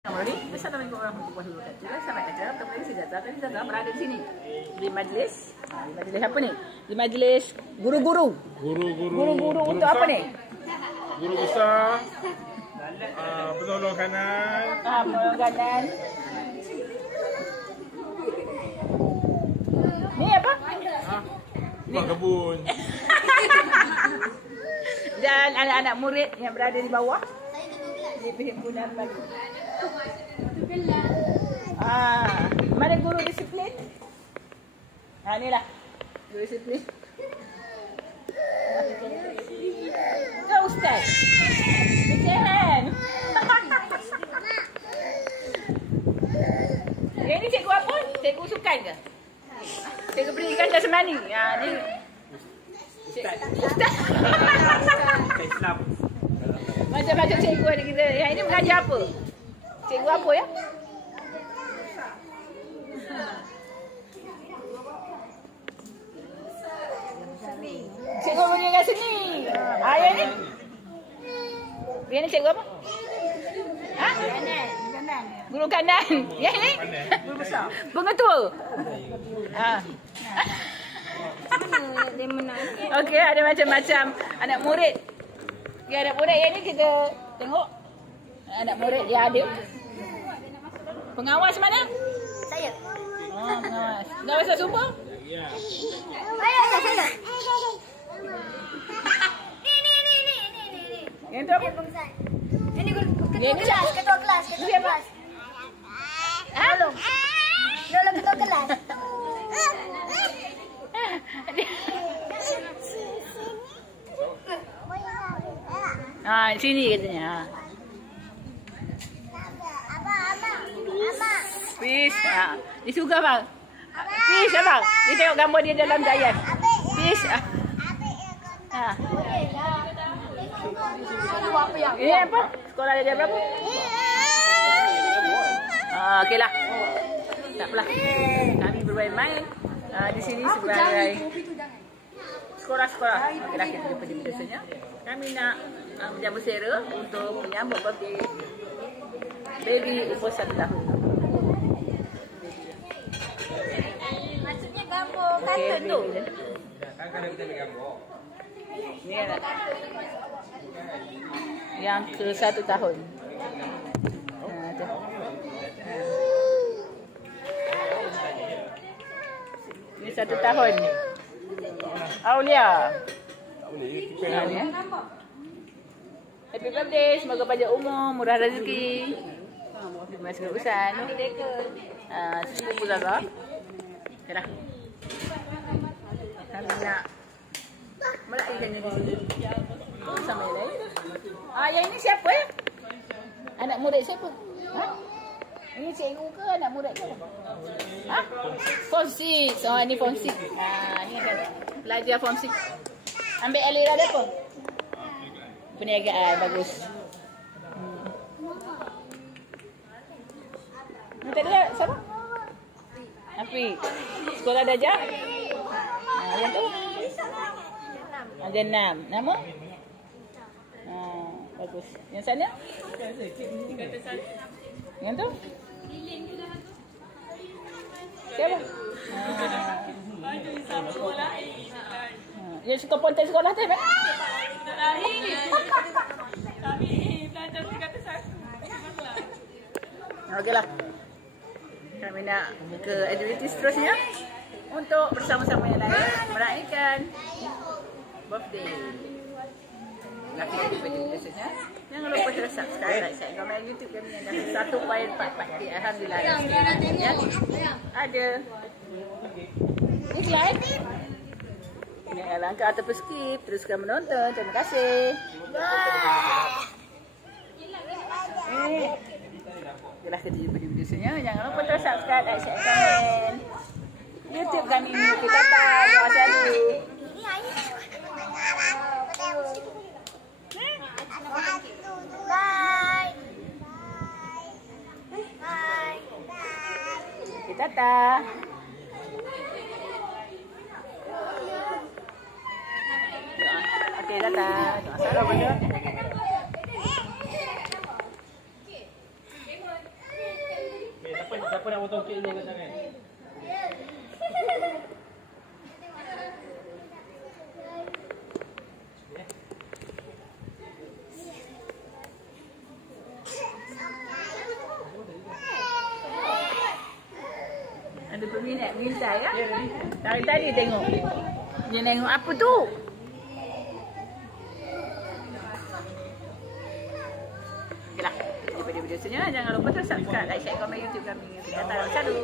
Assalamualaikum warahmatullahi wabarakatuh. Sahabat ajar, kembali saya Zazah. Tadi Zazah berada di sini di majlis. Di majlis apa ni? Di majlis guru-guru. Guru-guru untuk apa ni? Guru besar. Penolong kanan. Penolong kanan. Ni apa? Tukang kebun. Dan anak-anak murid yang berada di bawah. Di perhimpunan bagi. Mana guru disiplin? Inilah guru disiplin. Kau Ustaz. Kecil. Yang ni cikgu apa? Cikgu sukan ke? Cikgu pendidikan jasmani. Ni Ustaz. Islam. Macam-macam cikgu ada kita. Yang ini mengajar apa? Cikgu apa ya? Cikgu mengajar seni. Yang ni? Yang ni cikgu apa? Kanan. Guru kanan. Yang ni? Guru besar. Pengetua. Okey, ada macam-macam anak murid. Ya, anak murid yang ni kita tengok. Anak murid dia ada. Pengawas mana? Saya. Pengawas. Pengawas tak sumpah? Ya. Saya. Ni. Yang tu apa? Ini ketua kelas. Siapa? Belum ketua kelas. Sini katanya. Fish. Dia suka bang. Fish abang. Dia tengok gambar dia dalam giant. Fish. Ini apa? Sekolah dia berapa? Okeylah. Tak apalah. Kami bermain-main di sini sebagai sekolah-sekolah. Okeylah, kita jumpa di biasanya. Kami nak menjamu sera untuk menyambut birthday baby umur 1 tahun. Maksudnya gambar kartun tu. Kan kita ambil gambar. Ni anak yang ke 1 tahun. Ini 1 tahun. Aulia. Happy birthday, semoga panjang umur, murah rezeki. Terima kasih besar. Sini pula lah. Dah. Kami nak meraihkan di sini. Sama yang lain. Yang ini siapa ya? Anak murid siapa? Ini cikgu ke anak murid ke? Form 6. Ini Form 6. Ini kan pelajar Form 6. Ambil aliran apa? Perniagaan. Bagus. Tadi siapa? Afi. Sekolah darjah? Yang tu? Ada 6. Nama? Bagus. Yang sana? Yang tu? Siapa? Dia suka ponten sekolah tu, kan? Okeylah. Kami nak ke aktiviti seterusnya untuk bersama-sama yang lain meraihkan birthday. Lagi biasanya. Jangan lupa terus subscribe, like, share, komen YouTube kami yang dah 1.44K. Alhamdulillah. Ya. Ada. Iklan. Jangan langkah ataupun skip. Teruskan menonton. Terima kasih. Itulah kita jumpa di video selanjutnya. Jangan lupa terus subscribe, like, share, komen YouTube kami. Kita datang. Terima kasih. Bye. Kita datang. Okey, datang. Assalamualaikum. Siapa nak potong kek dulu kat tangan? Ada peminat minta kan? Dari tadi tengok. Dia tengok apa tu? Okeylah. Daripada video seterusnya, jangan lupa subscribe, like, share, komen YouTube kami. Kita tahu. Salam.